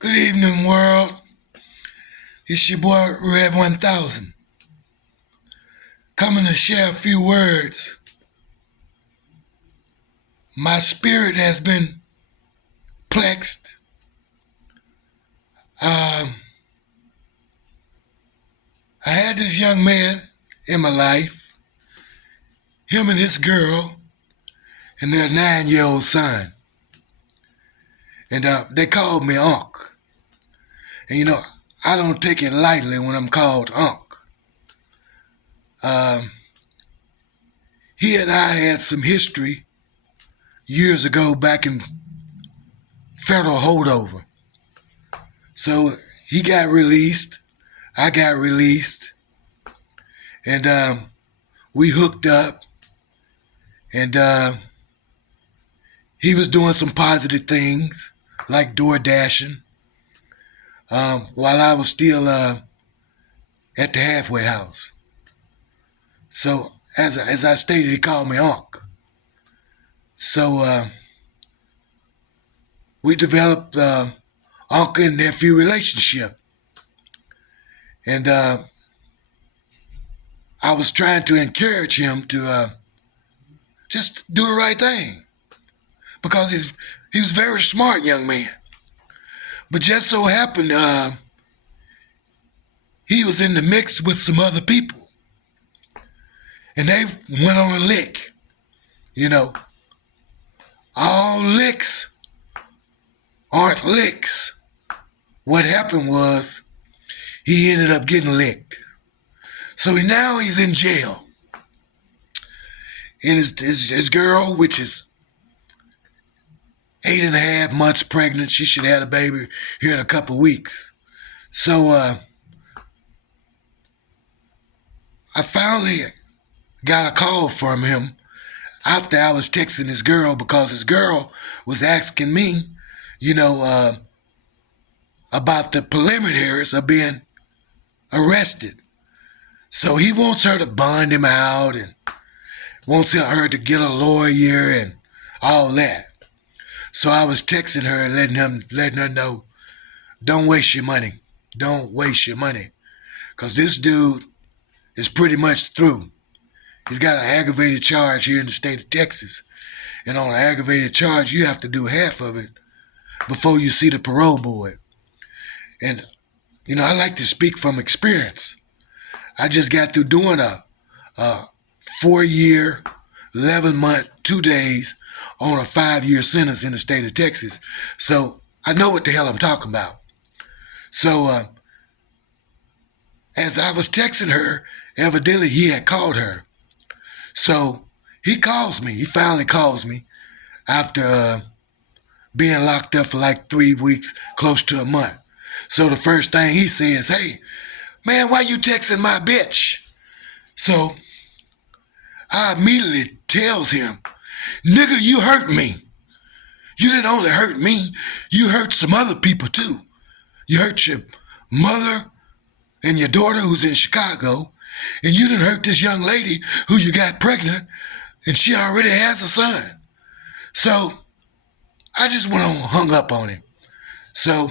Good evening, world. It's your boy Red 1000, coming to share a few words. My spirit has been plexed. Um, I had this young man in my life, him and his girl, and their 9-year-old son. And they called me Unc. And I don't take it lightly when I'm called Unc. Um, he and I had some history years ago back in federal holdover. So he got released, I got released, and we hooked up, and he was doing some positive things like door dashing while I was still at the halfway house. So as I stated, he called me Unc. So we developed uncle and nephew relationship, and I was trying to encourage him to just do the right thing because he was a very smart young man. But just so happened he was in the mix with some other people, and they went on a lick. All licks aren't licks. What happened was he ended up getting licked. So now he's in jail. And his girl, which is 8.5 months pregnant, she should have a baby here in a couple weeks. So I finally got a call from him after I was texting his girl because his girl was asking me, about the preliminaries of being arrested. So he wants her to bond him out and wants her to get a lawyer and all that. So I was texting her and letting her know, don't waste your money. Don't waste your money. Because this dude is pretty much through. He's got an aggravated charge here in the state of Texas. And on an aggravated charge, you have to do half of it before you see the parole board. And, I like to speak from experience. I just got through doing a 4-year, 11-month, 2 days on a 5-year sentence in the state of Texas. So I know what the hell I'm talking about. So as I was texting her, evidently he had called her. So he calls me. He finally calls me after being locked up for like 3 weeks, close to a month. So the first thing he says, hey, man, why you texting my bitch? So I immediately tells him, nigga, you hurt me. You didn't only hurt me, you hurt some other people too. You hurt your mother and your daughter who's in Chicago, and you didn't hurt this young lady who you got pregnant, and she already has a son. So I just went on, hung up on him. So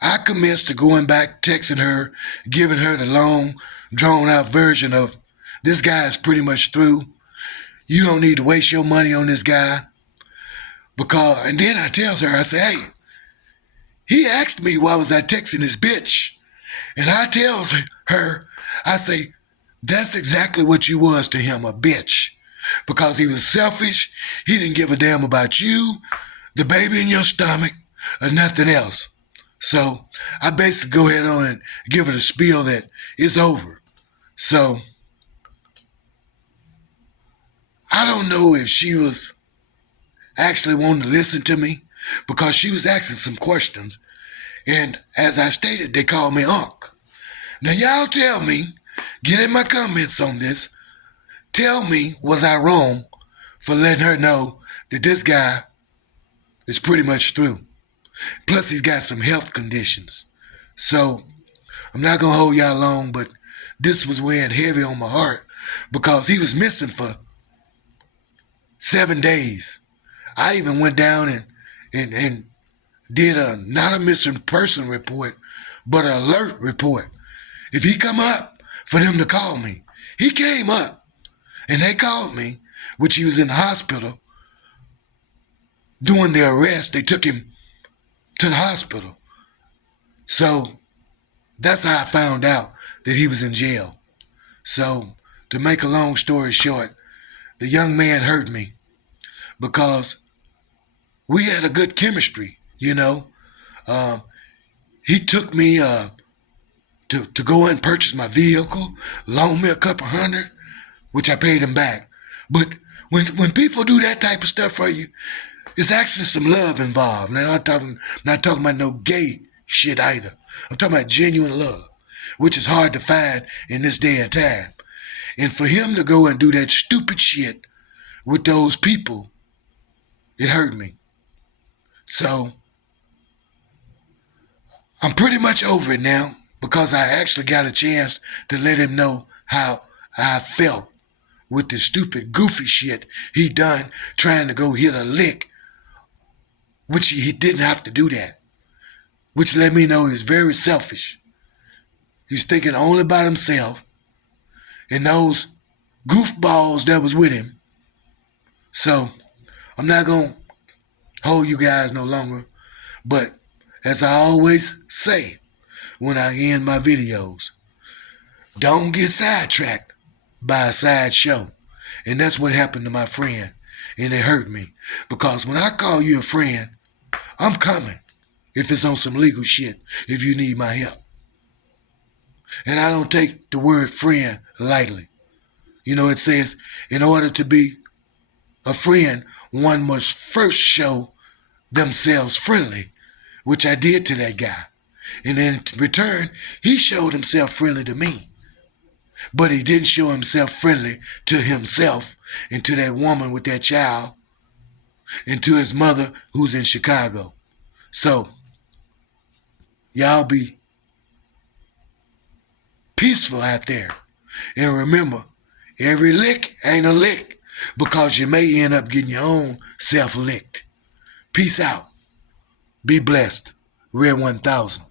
I commenced to going back, texting her, giving her the long, drawn-out version of, this guy is pretty much through. You don't need to waste your money on this guy. And then I tells her, I say, hey, he asked me why was I texting this bitch. And I tells her, I say, that's exactly what you was to him, a bitch. Because he was selfish, he didn't give a damn about you, the baby in your stomach, or nothing else. So I basically go ahead on and give her the spiel that it's over. So I don't know if she was actually wanting to listen to me because she was asking some questions. And as I stated, they called me Unc. Now y'all tell me, get in my comments on this, tell me, was I wrong for letting her know that this guy is pretty much through? Plus, he's got some health conditions. So, I'm not going to hold y'all long, but this was weighing heavy on my heart because he was missing for 7 days. I even went down and did not a missing person report, but an alert report. If he come up for them to call me, he came up and they called me, which he was in the hospital doing the arrest. They took him to the hospital. So that's how I found out that he was in jail. So to make a long story short, the young man hurt me because we had a good chemistry, you know. He took me to go and purchase my vehicle, loaned me a couple hundred, which I paid him back. But when people do that type of stuff for you, it's actually some love involved. Now, I'm not talking about no gay shit either. I'm talking about genuine love, which is hard to find in this day and time. And for him to go and do that stupid shit with those people, it hurt me. So I'm pretty much over it now because I actually got a chance to let him know how I felt with the stupid, goofy shit he done trying to go hit a lick, which he didn't have to do that, which let me know he's very selfish. He's thinking only about himself and those goofballs that was with him. So I'm not going to hold you guys no longer, but as I always say when I end my videos, don't get sidetracked by a sideshow. And that's what happened to my friend, and it hurt me. Because when I call you a friend, I'm coming if it's on some legal shit, if you need my help. And I don't take the word friend lightly. You know, it says in order to be a friend, one must first show themselves friendly, which I did to that guy. And in return, he showed himself friendly to me. But he didn't show himself friendly to himself and to that woman with that child and to his mother who's in Chicago. So, y'all be peaceful out there. And remember, every lick ain't a lick because you may end up getting your own self licked. Peace out. Be blessed. Red 1000.